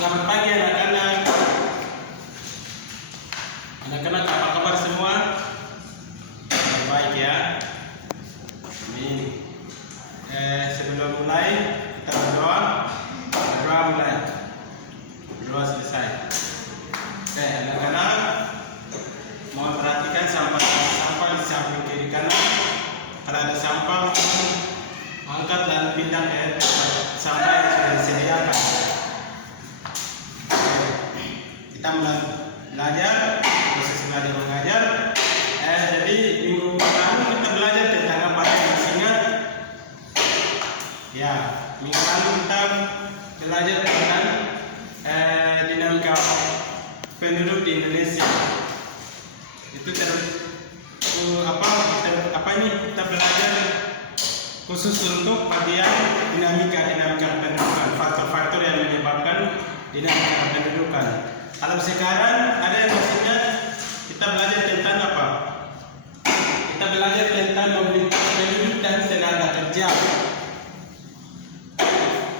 Selamat pagi anak-anak. Anak-anak apa kabar semua? Baik ya. Amin. Sebelum mulai kita berdoa. Berdoa mulai. Berdoa selesai. Oke, anak-anak mohon perhatikan sampah di samping kiri kanan. Kalau ada sampah, angkat dan pindah ke sampah yang sudah disediakan. Kita mulai belajar, proses belajar mengajar. Jadi minggu lalu kita belajar tentang apa yang masih ingat? Ya, minggu lalu kita belajar tentang dinamika penduduk di Indonesia. Itu kita belajar khusus untuk bagian dinamika pendudukan, faktor-faktor yang menyebabkan dinamika pendudukan. Kalau sekarang ada yang maksudnya kita belajar tentang apa? Kita belajar tentang mobilitas penduduk dan tenaga kerja.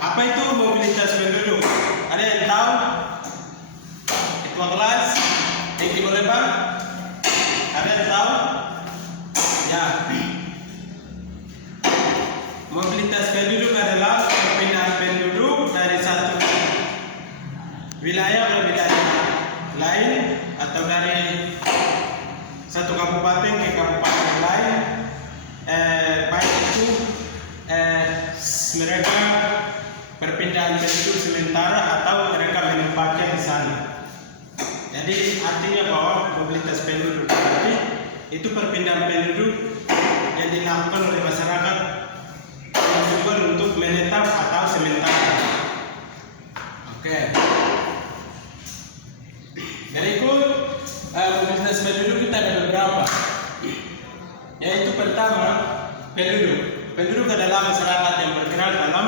Apa itu mobilitas penduduk? Ada yang tahu? Ketua kelas? Yang boleh Pak? Ada yang tahu? Ya. Mobilitas penduduk adalah perpindahan penduduk dari satu wilayah ke wilayah lain atau dari satu kabupaten ke kabupaten lain, baik itu mereka perpindahan penduduk sementara atau mereka menempatkan di sana. Jadi artinya bahwa mobilitas penduduk berarti itu perpindahan penduduk yang dilakukan oleh masyarakat yang tujuan untuk menetap atau sementara. Oke. Berikut mobilitas penduduk kita ada beberapa. Yaitu pertama, penduduk. Penduduk adalah masyarakat yang bergerak dalam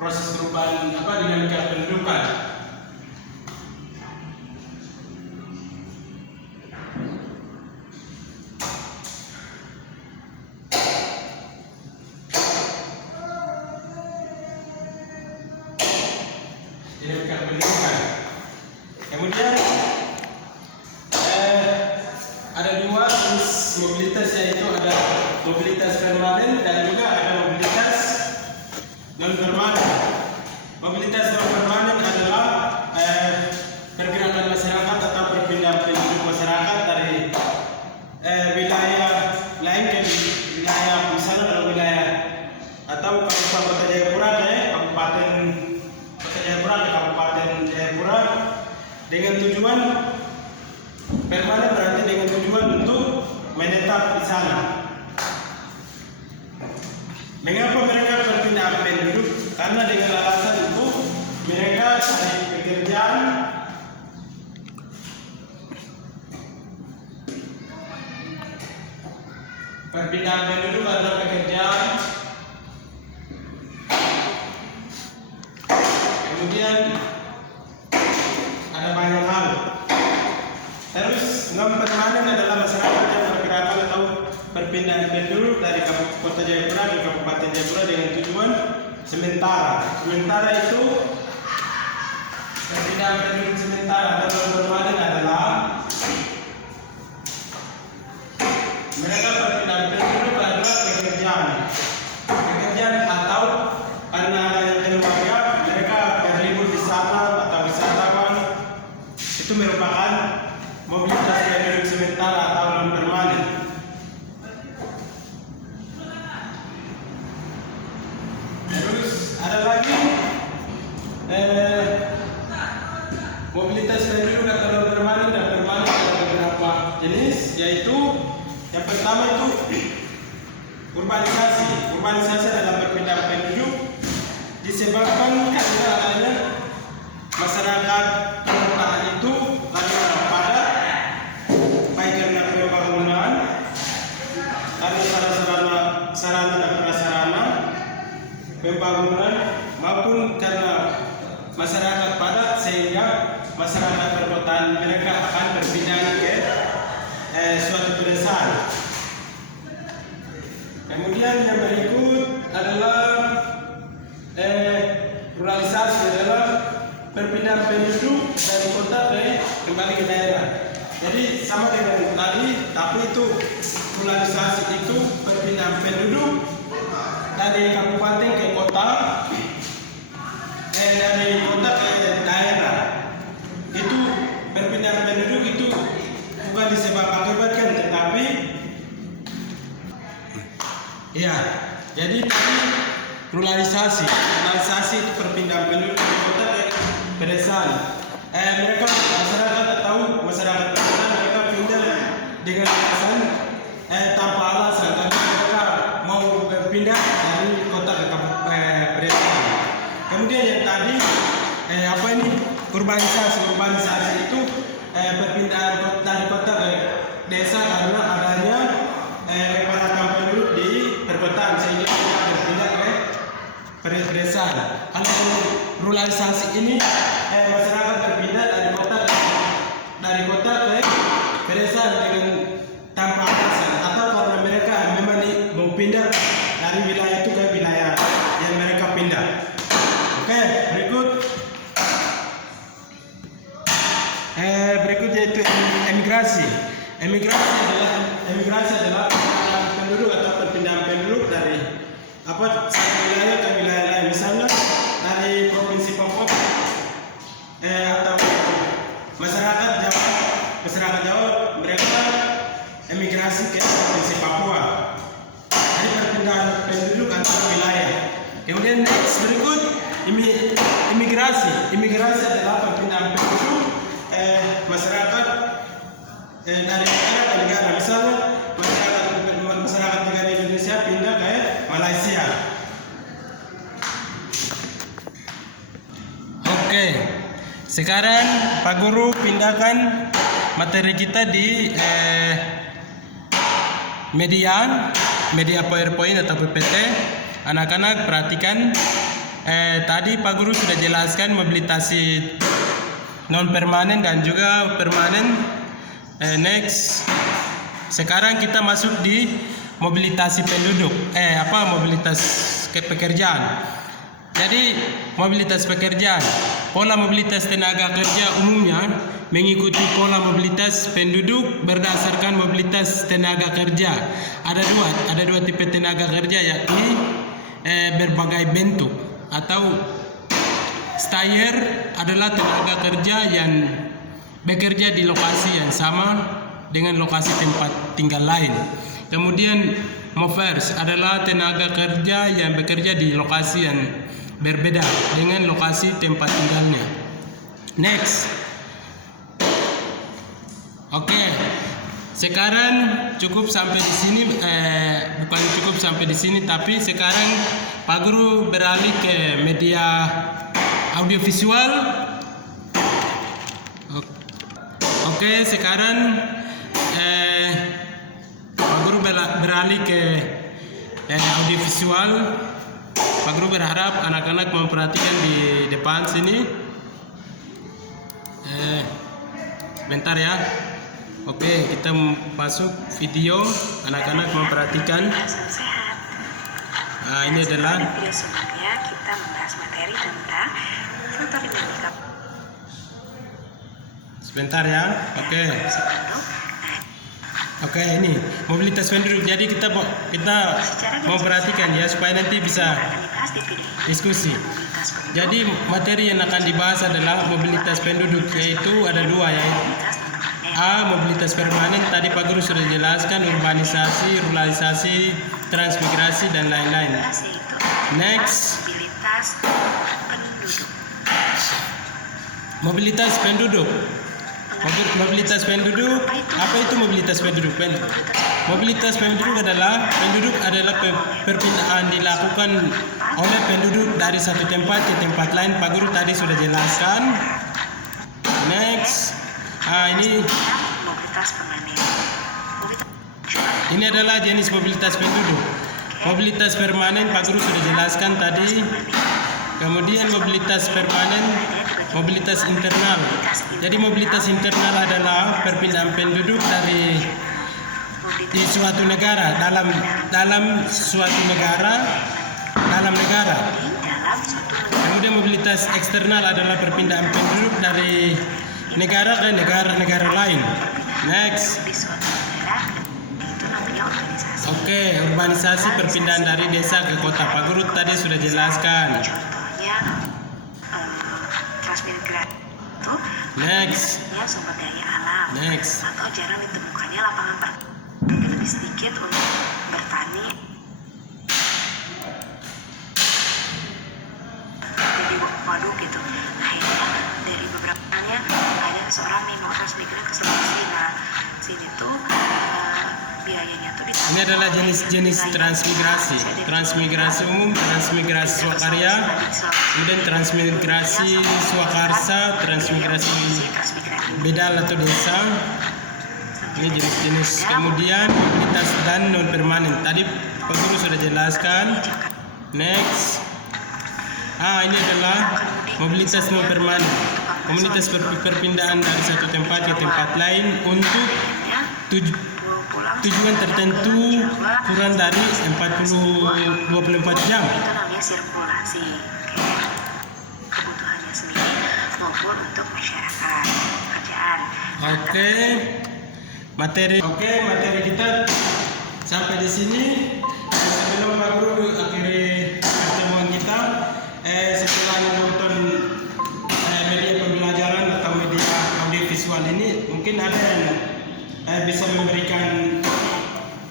proses perubahan dinamika pendudukan. Dinamika pendudukan. Kemudian ada dua jenis mobilitas, yaitu ada mobilitas permanen dan juga ada mobilitas non permanen. Mobilitas non permanen adalah pergerakan masyarakat atau perpindahan penduduk masyarakat dari wilayah lain ke wilayah, misalnya dari wilayah atau Kabupaten Kota Jayapura ke Kabupaten Kota Jayapura ke Kabupaten Jayapura dengan tujuan permanen, berarti dengan tujuan untuk menetap di sana. Mengapa mereka berpindah penduduk? Karena dengan alasan itu mereka cari pekerjaan, perpindahan penduduk adalah pekerjaan. Kemudian ada banyak hal. Terus non permanen adalah masyarakat yang bergerak atau perpindahan penduduk dari Kota Jayapura ke Kabupaten Jayapura dengan tujuan sementara. Sementara itu perpindahan penduduk sementara atau non permanen adalah mereka perpindahan penduduk adalah pekerjaan atau karena adanya keluarga mereka berlibur di sana atau wisatawan. Itu merupakan mobilitas penduduk sementara atau non permanen. Terus ada lagi mobilitas penduduk atau non permanen dan permanen ada beberapa jenis, yaitu yang pertama itu urbanisasi. Urbanisasi adalah perpindahan penduduk disebabkan karena adanya masyarakat perkotaan itu lagi padat, baik karena pembangunan, karena sarana dan prasarana pembangunan, maupun karena masyarakat padat sehingga masyarakat perkotaan mereka akan berpindah ke suatu pedesaan. Kemudian yang berikut adalah ruralisasi adalah perpindahan penduduk dari kota kembali ke daerah. Jadi sama dengan tadi, tapi itu ruralisasi itu perpindahan penduduk dari kabupaten ke kota, dari kota ke daerah. Itu perpindahan penduduk itu bukan disebab akibatkan, tetapi ya. Jadi tadi ruralisasi itu perpindahan penduduk dari kota ke pedesaan. Mereka masyarakat tahu masyarakat pedesaan mereka pindah dengan alasan tanpa alasan, karena mereka mau berpindah dari kota ke pedesaan. Kemudian yang tadi urbanisasi itu perpindahan dari kota ke desa karena adanya kepadatan penduduk di perkotaan sehingga mereka berpindah ke pedesaan. Kalau ruralisasi ini masyarakat berpindah dari kota ke pedesaan dengan tanpa alasan atau karena mereka memang mau pindah dari wilayah itu ke wilayah yang mereka pindah. Oke, berikut yaitu emigrasi. Emigrasi adalah perpindahan penduduk atau perpindahan penduduk dari satu wilayah ke wilayah lain. Misalnya dari provinsi Papua atau masyarakat Jawa mereka emigrasi ke provinsi Papua. Jadi perpindahan penduduk antar wilayah. Kemudian next berikut imigrasi adalah perpindahan penduduk masyarakat dari negara ke negara. Misalnya masyarakat negara Indonesia pindah ke Malaysia. Oke, sekarang Pak Guru pindahkan materi kita di media PowerPoint atau PPT. Anak-anak perhatikan, tadi Pak Guru sudah jelaskan mobilitasi non permanen dan juga permanen. Next, sekarang kita masuk di mobilitasi penduduk, mobilitas pekerjaan. Jadi mobilitas pekerjaan, pola mobilitas tenaga kerja umumnya mengikuti pola mobilitas penduduk berdasarkan mobilitas tenaga kerja. Ada dua tipe tenaga kerja, yakni berbagai bentuk atau stayer adalah tenaga kerja yang bekerja di lokasi yang sama dengan lokasi tempat tinggal lain. Kemudian movers adalah tenaga kerja yang bekerja di lokasi yang berbeda dengan lokasi tempat tinggalnya. Next. Oke. Sekarang cukup sampai di sini, bukan cukup sampai di sini, tapi sekarang Pak Guru beralih ke media audiovisual. Oke, sekarang Pak Guru beralih ke audiovisual. Pak Guru berharap anak-anak memperhatikan di depan sini. Bentar ya. Oke, kita masuk video. Anak-anak memperhatikan. Nah, ini adalah video sebelumnya kita membahas materi tentang fotodinamika. Sebentar ya. Oke, ini mobilitas penduduk. Jadi kita mau perhatikan ya supaya nanti bisa diskusi. Jadi materi yang akan dibahas adalah mobilitas penduduk, yaitu ada dua, yaitu mobilitas permanen. Tadi Pak Guru sudah jelaskan, urbanisasi, ruralisasi, transmigrasi dan lain-lain. Next, mobilitas penduduk. Mobilitas penduduk, apa itu mobilitas penduduk? Mobilitas penduduk adalah perpindahan dilakukan oleh penduduk dari satu tempat ke tempat lain. Pak Guru tadi sudah jelaskan. Next, ini adalah jenis mobilitas penduduk. Mobilitas permanen Pak Guru sudah jelaskan tadi. Kemudian mobilitas permanen, mobilitas internal. Jadi mobilitas internal adalah perpindahan penduduk di suatu negara, dalam suatu negara, dalam negara. Kemudian mobilitas eksternal adalah perpindahan penduduk dari negara ke negara lain. Next. Di suatu negara itu namanya urbanisasi. Oke, urbanisasi perpindahan dari desa ke kota. Pak Guru tadi sudah jelaskan. Contohnya transmigrasi itu Next. ya sumber daya alam. Next. Atau jarang ditemukannya lapangan pekerjaan lebih sedikit untuk bertani. Jadi waduk gitu. Akhirnya dari beberapa hanya ada seorang yang mau transmigran ke Sulawesi. Nah, sini tuh biayanya tuh Ini adalah jenis-jenis transmigrasi. Transmigrasi umum, transmigrasi swakarya, kemudian transmigrasi swakarsa, transmigrasi bedal atau desa. Ini jenis-jenis. Kemudian mobilitas dan non permanen. Tadi Pak Guru sudah jelaskan. Next. Ini adalah mobilitas non permanen. Komunitas perpindahan dari satu tempat ke tempat lain untuk tujuan tertentu kurang dari 24 jam. Itu namanya sirkulasi. Kebutuhannya sendiri maupun untuk masyarakat pekerjaan. Oke. Materi kita sampai di sini. Sebelum Pak Guru akhiri pertemuan kita, setelah menonton media pembelajaran atau media audiovisual ini, mungkin ada yang bisa memberikan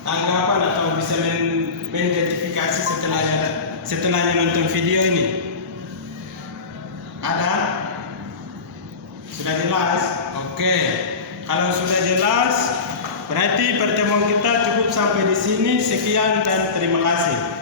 tanggapan atau bisa mengidentifikasi setelahnya nonton video ini. Ada? Sudah jelas? Oke. Kalau sudah jelas, berarti pertemuan kita cukup sampai di sini. Sekian dan terima kasih.